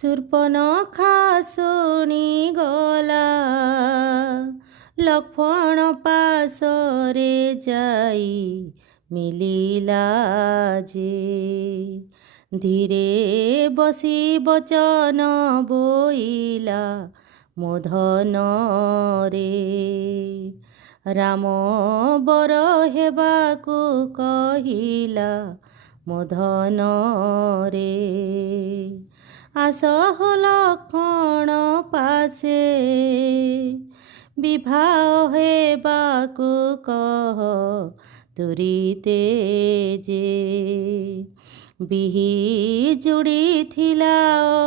ଶୂର୍ପନଖା ଶୁଣିଗଲା ଲକ୍ଷ୍ମଣ ପାଶରେ ଯାଇ ମିଳିଲା ଯେ ଧୀରେ ବସି ବଚନ ବୋଇଲା ମୋଧନରେ ରାମ ବର ହେବାକୁ କହିଲା ମୋଧନରେ ଆସହ ଲକ୍ଷ୍ମଣ ପାଶେ ବିବାହ ହେବାକୁ କହ ତୁରିତେ ଯେ ବିହି ଯୁଡ଼ିଥିଲା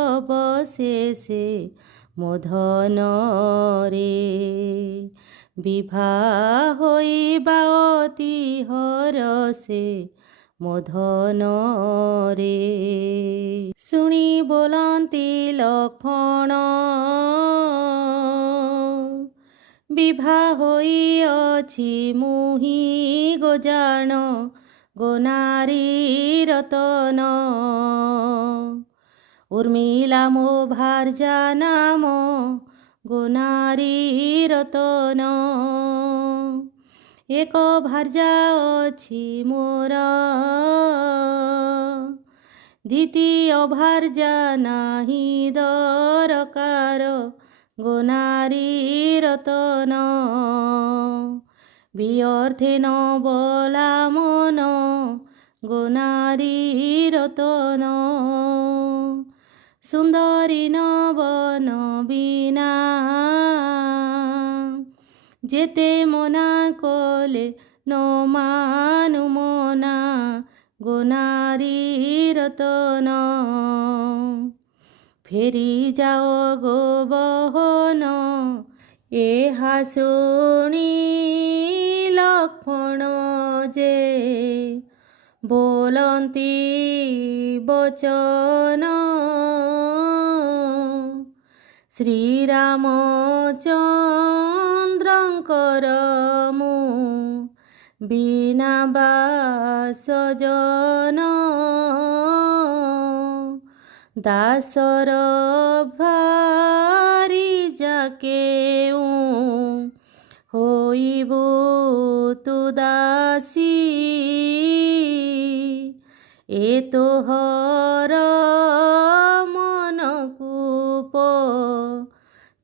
ଅବଶେଷେ ମୋଧନରେ ବିବାହ ହୋଇବା ଅତି ହରଷେ ମୋଧନରେ ଶୁଣି ବୋଲନ୍ତି ଲକ୍ଷ୍ମଣ ବିବାହ ହୋଇଅଛି ମୁହିଁ ଗୋଜାଣ ଗୋନାରୀ ରତନ ଉର୍ମିଲା ମୋ ଭାର୍ଯ୍ୟା ନାମ ଗୋନାରୀ ରତନ ଏକ ଭାର୍ଯ୍ୟା ଅଛି ମୋର ଦ୍ୱିତୀୟ ଭାର୍ଯ୍ୟା ନାହିଁ ଦରକାର ଗୋନାରୀ ରତନ ବିଅର୍ଥେ ନ ବୋଲା ମନ ଗୋନାରୀ ରତନ ସୁନ୍ଦରୀ ନବନ ବିନା ଯେତେ ମନା କଲେ ନ ମାନୁ ମନା ଗୋନାରୀ ରତନ ଫେରି ଯାଅ ଗୋବହନ ଏହା ଶୁଣି ଲକ୍ଷ୍ମଣ ଯେ ବୋଲନ୍ତି ବଚନ ଶ୍ରୀରାମଚନ୍ଦ୍ରଙ୍କର ମୁଁ ବିନା ବାସଜନ ଦାସର ଭାରି ଯାକେଉଁ ହୋଇବୁ ତୁ ଦାସୀ ଏ ତୋହର ମନକୁ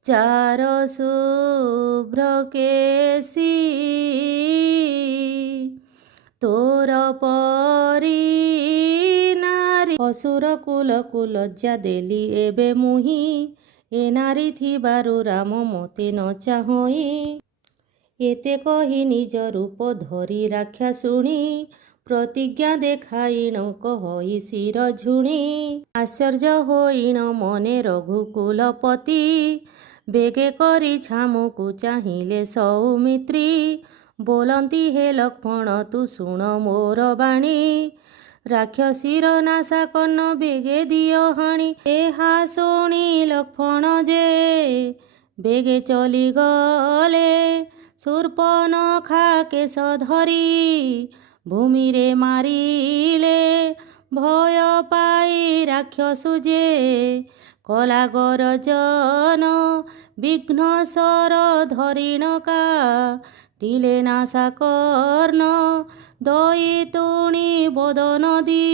ଚାର ଶୁଭ୍ର କେଶୀ ତୋର ପରି ନାରୀ ଅସୁର କୁଲକୁ ଲଜ୍ଜା ଦେଲି ଏବେ ମୁହିଁ ଏ ନାରୀ ଥିବାରୁ ରାମ ମୋତେ ନ ଚାହଁଇ ଏତେ କହି ନିଜ ରୂପ ଧରି ରାକ୍ଷାସୁଣୀ ପ୍ରତିଜ୍ଞା ଦେଖାଇଣ କହି ଶିର ଝୁଣି ଆଶ୍ଚର୍ଯ୍ୟ ହୋଇଣ ମନେ ରଘୁକୁଲପତି ବେଗେ କରି ଛାମୁକୁ ଚାହିଁଲେ ସୌମିତ୍ରୀ ବୋଲନ୍ତି ହେ ଲକ୍ଷ୍ମଣ ତୁ ଶୁଣ ମୋର ବାଣୀ ରାକ୍ଷସୀର ନାଶା କର୍ଣ୍ଣ ବେଗେ ଦିଅ ହାଣି ଏହା ଶୁଣି ଲକ୍ଷ୍ମଣ ଯେ ବେଗେ ଚଲିଗଲେ ଶୂର୍ପନଖା କେଶ ଧରି ଭୂମିରେ ମାରିଲେ ଭୟ ପାଇ ରାକ୍ଷସୁ ଯେ କଲା ଗରଜନ ବିଘ୍ନ ସର ଧରିଣକା ଟିଲେ ନାଶା କର୍ଣ୍ଣ ଦଇତୁଣୀ ବଦନ ଦି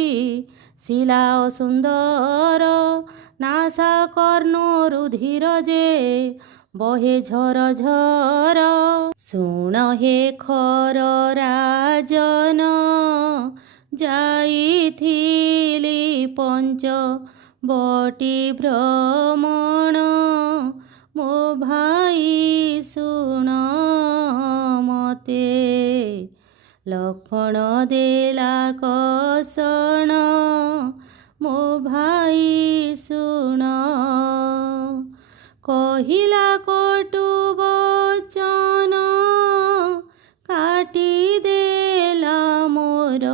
ଶିଲା ସୁନ୍ଦର ନାଶା କର୍ଣ୍ଣ ରୁଧିର ଯେ ବହେ ଝର ଝର ଶୁଣ ହେ ଖର ରାଜନ ଯାଇଥିଲି ପଞ୍ଚ ବଟି ଭ୍ରମଣ ମୋ ଭାଇ ଶୁଣ ମତେ ଲକ୍ଷ୍ମଣ ଦେଲା କଷଣ ମୋ ଭାଇ ଶୁଣ କହିଲା କଟୁ ବଚନ କାଟି ଦେଲା ମୋର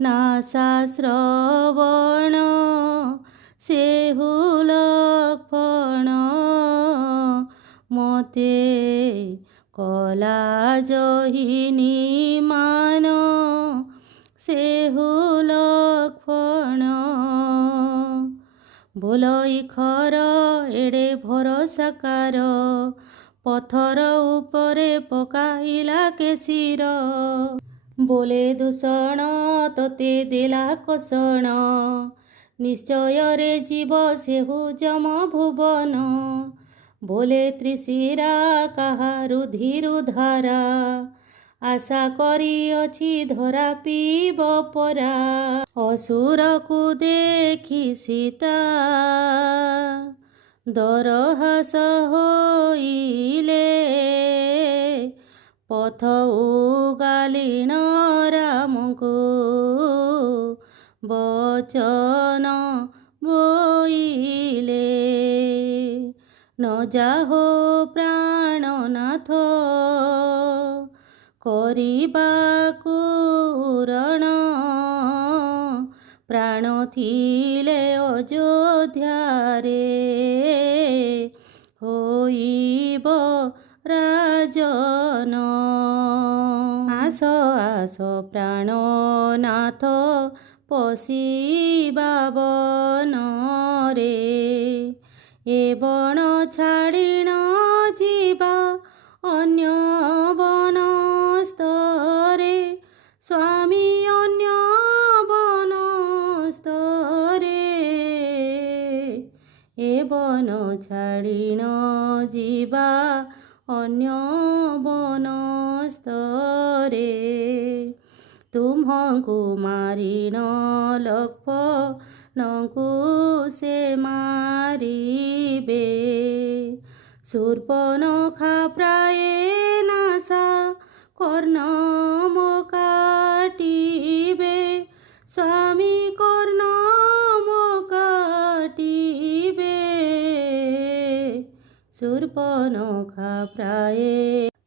ନାଶା ଶ୍ରବଣ ସେହୁ ଲକ୍ଷ୍ମଣ ମତେ କଲା ଜହିନି ମାନ ସେହୁ ଲକ୍ଷ୍ମଣ ବୋଲଇ ଖର ଏଡ଼େ ଭରସାକାର, ପଥର ଉପରେ ପକାଇଲା କେଶିର। ବୋଲେ ଦୂଷଣ ତୋତେ ଦେଲା କଷଣ, ନିଶ୍ଚୟରେ ଯିବ ସେହୁ ଯମ ଭୁବନ। ବୋଲେ ତ୍ରିଶିରା କାହା ରୁଧିରୁ ଧାରା, ଆଶା କରିଅଛି ଧରା ପିଇବ ପରା। ଅସୁରକୁ ଦେଖି ସୀତା ଦରହାସ ହୋଇଲେ, ପଥ ଉଗାଲିଣ ରାମଙ୍କୁ ବଚନ ବୋଇଲେ। ନ ଯାହୋ ପ୍ରାଣନାଥ କରିବାକୁ ରଣ, ପ୍ରାଣ ଥିଲେ ଅଯୋଧ୍ୟାରେ ହୋଇବ ରାଜନ। ଆସ ଆସ ପ୍ରାଣନାଥ ପଶିବା ବନରେ, ଏ ବଣ ଛାଡ଼ିଣ ଯିବା ଅନ୍ୟ ବନସ୍ତରେ। ସ୍ୱାମୀ ଅନ୍ୟ ବନସ୍ତରେ, ଏ ବନ ଛାଡ଼ିଣ ଯିବା ଅନ୍ୟ ବନସ୍ତରେ। ତୁମ୍ଭଙ୍କୁ ମାରିଣ ଲକ୍ଷ୍ମଣଙ୍କୁ ସେ ମାରିବେ, ଶୂର୍ପଣଖା ପ୍ରାୟେ ନାଶା କର୍ଣ୍ଣ ମୋ କାଟିବେ। ସ୍ୱାମୀ କର୍ଣ୍ଣ ମୋ କାଟିବେ, ଶୂର୍ପଣଖା ପ୍ରାୟେ।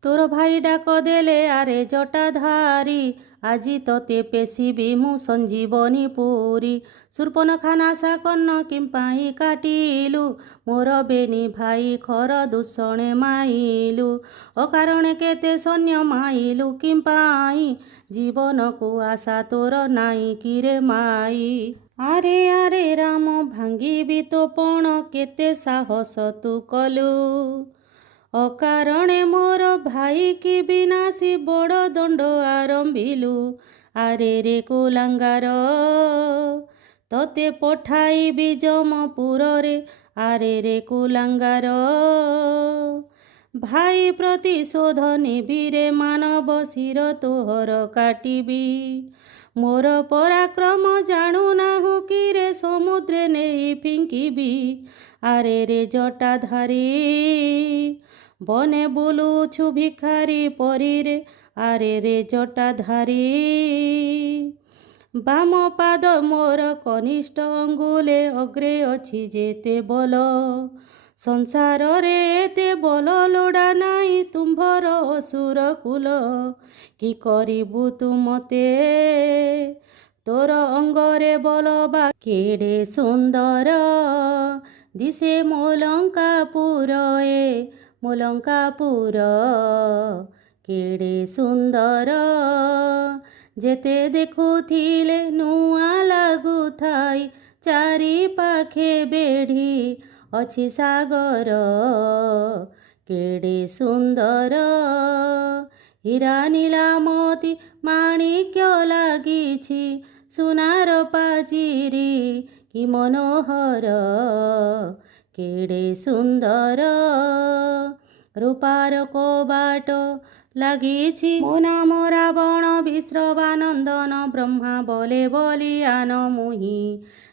ତୋର ଭାଇ ଡାକ ଦେଲେ ଆରେ ଜଟାଧାରୀ, ଆଜି ତତେ ପେଶିବି ମୁଁ ସଞ୍ଜୀବନୀ ପୁରୀ। ଶୂର୍ପଣଖା ନାଶା କର୍ଣ୍ଣ କିମ୍ପାଇଁ କାଟିଲୁ, ମୋର ବେନି ଭାଇ ଖର ଦୂଷଣେ ମାଇଲୁ। ଅକାରଣେ କେତେ ସୈନ୍ୟ ମାଇଲୁ କିମ୍ପାଇଁ, ଜୀବନକୁ ଆଶା ତୋର ନାଇଁ କିରେ ମାଇ। ଆରେ ଆରେ ରାମ ଭାଙ୍ଗିବି ତୋ ପଣ, କେତେ ସାହସ ତୁ କଲୁ। ଅକାରଣେ ମୋର ଭାଇକି ବିନାଶୀ ବଡ଼ ଦଣ୍ଡ ଆରମ୍ଭିଲୁ। ଆରେ ରେ କୁଲାଙ୍ଗାର ତତେ ପଠାଇବି ଯମପୁରରେ, ଆରେ ରେ କୁଲାଙ୍ଗାର ଭାଇ ପ୍ରତିଶୋଧ ନେବିରେ ମାନବ ଶିର ତୋହର କାଟିବି। ମୋର ପରାକ୍ରମ ଜାଣୁନାହୁଁ କିରେ ସମୁଦ୍ରେ ନେଇ ଫିଙ୍କିବି। ଆରେ ରେ ଜଟାଧାରୀ ବନେ ବୁଲୁଛୁ ଭିଖାରୀ ପରିରେ, ଆରେ ରେ ଜଟାଧାରୀ ବାମ ପାଦ ମୋର କନିଷ୍ଠ ଅଙ୍ଗୁଲେ ଅଗ୍ରେ ଅଛି ଯେତେ ବଲ। ସଂସାରରେ ଏତେ ବଲ ଲୋଡ଼ା ନାହିଁ ତୁମ୍ଭର ଅସୁର କୁଲ। କି କରିବୁ ତୁ ମତେ ତୋର ଅଙ୍ଗରେ ବଲ ବା, କେଡ଼େ ସୁନ୍ଦର ଦିଶେ ମୋ ଲଙ୍କାପୁର, ଏ ମୋ ଲଙ୍କାପୁର କେଡ଼େ ସୁନ୍ଦର। ଯେତେ ଦେଖୁଥିଲେ ନୂଆ ଲାଗୁଥାଇ, ଚାରି ପାଖେ ବେଢ଼ି ଅଛି ସାଗର, କେଡ଼େ ସୁନ୍ଦର। ହୀରା ନୀଳାମତି ମାଣିକ୍ୟ ଲାଗିଛି, ସୁନାର ପାଚିରି କି ମନୋହର, କେଡ଼େ ସୁନ୍ଦର। ରୂପାର କବାଟ ଲାଗିଛି, ମୋ ନାମ ରାବଣ ବିଶ୍ରବାନନ୍ଦନ। ବ୍ରହ୍ମା ବଲେ ବଲିୟାନ ମୁହିଁ,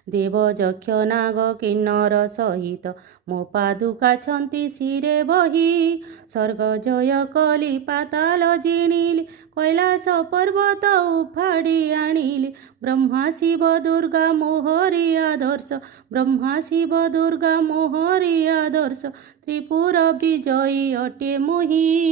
ଦେବ ଯକ୍ଷ ନାଗ କିନ୍ନର ସହିତ ମୋ ପାଦୁକା ଛନ୍ତି ଶିରେ ବହି। ସ୍ୱର୍ଗ ଜୟ କଲି ପାତାଳ ଜିଣିଲି, କୈଳାସ ପର୍ବତ ଉପାଡ଼ି ଆଣିଲି। ବ୍ରହ୍ମା ଶିବ ଦୁର୍ଗା ମୋହରି ଆଦର୍ଶ, ବ୍ରହ୍ମା ଶିବ ଦୁର୍ଗା ମୋହରି ଆଦର୍ଶ। ତ୍ରିପୁର ବିଜୟୀ ଅଟେ ମୁହିଁ।